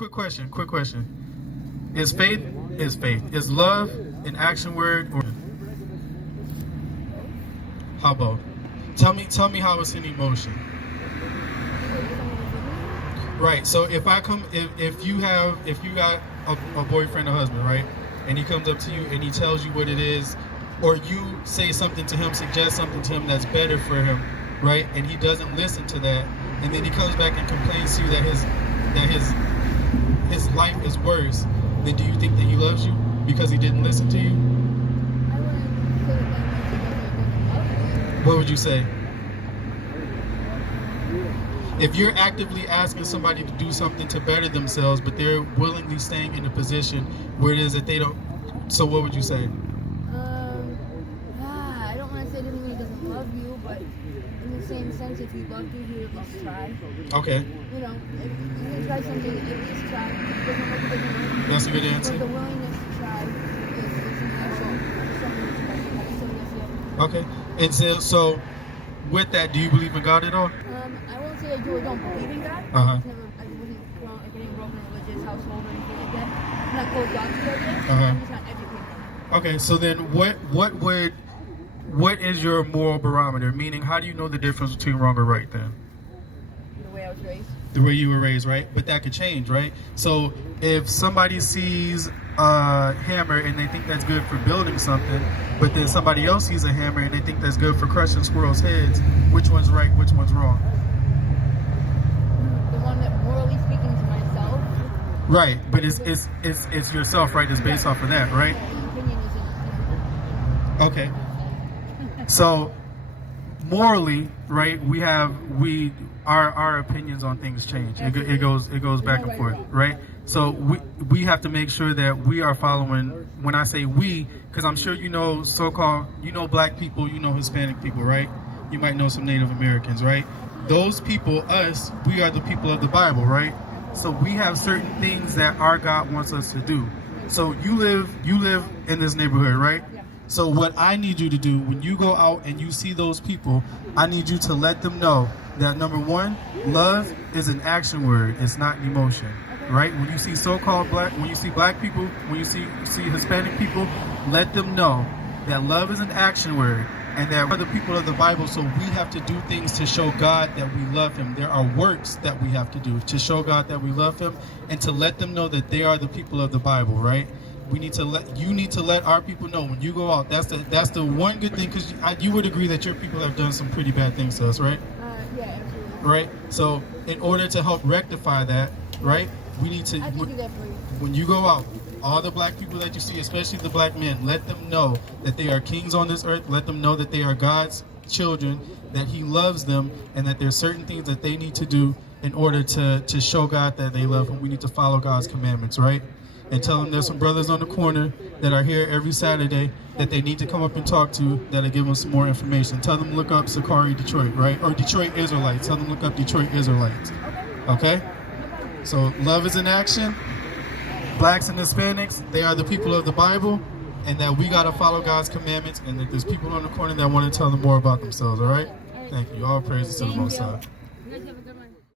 quick question. Quick question. Is faith? Is love an action word or how about? Tell me how it's an emotion. Right. So if I come, if you got a boyfriend or husband, right, and he comes up to you and he tells you what it is, or you say something to him, suggest something to him that's better for him, right, and he doesn't listen to that, and then he comes back and complains to you that his life is worse, then do you think that he loves you because he didn't listen to you? What would you say? If you're actively asking somebody to do something to better themselves, but they're willingly staying in a position where it is that they don't, so what would you say? I don't want to say that he doesn't love you, but in the same sense, if he loved you, he would at least try. Okay. You know, if you can try something, at least try. If it doesn't work, it doesn't work. That's a good answer. But the willingness to try is an actual something. Okay. And so with that, do you believe in God at all? I won't say I do or don't believe in God. Uh-huh. I didn't grow up in a religious household or anything like that. I'm not closed off to that yet. Uh-huh. I'm just not educated. Okay, so then what is your moral barometer? Meaning, how do you know the difference between wrong or right then? The way I was raised. The way you were raised, right? But that could change, right? So if somebody sees a hammer and they think that's good for building something, but then somebody else sees a hammer and they think that's good for crushing squirrels' heads, which one's right, which one's wrong? The one that, morally speaking to myself. Right, but it's yourself, right? It's based off of that, right? My opinion isn't. Okay. So morally, right? Our opinions on things change. It goes back and forth, right? So we have to make sure that we are following. When I say we, because I'm sure you know so-called, you know, black people, you know, Hispanic people, right? You might know some Native Americans, right? Those people, us, we are the people of the Bible, right? So we have certain things that our God wants us to do. So you live in this neighborhood, right? So what I need you to do when you go out and you see those people, I need you to let them know that number one, love is an action word. It's not an emotion, right? When you see so-called black, when you see black people, when you see Hispanic people, let them know that love is an action word and that we're the people of the Bible. So we have to do things to show God that we love him. There are works that we have to do to show God that we love him and to let them know that they are the people of the Bible, right? You need to let our people know when you go out. That's the one good thing, because you would agree that your people have done some pretty bad things to us, right? Yeah, absolutely. Right. So in order to help rectify that, right, we need to. I can do that for you. When you go out, all the black people that you see, especially the black men, let them know that they are kings on this earth. Let them know that they are God's children, that he loves them, and that there's certain things that they need to do in order to show God that they love him. We need to follow God's commandments, right? And tell them there's some brothers on the corner that are here every Saturday that they need to come up and talk to, that'll give them some more information. Tell them to look up Sakari Detroit, right? Or Detroit Israelites. Tell them to look up Detroit Israelites. Okay? So love is in action. Blacks and Hispanics, they are the people of the Bible, and that we got to follow God's commandments, and that there's people on the corner that want to tell them more about themselves, all right? Thank you. All praises to the Most High.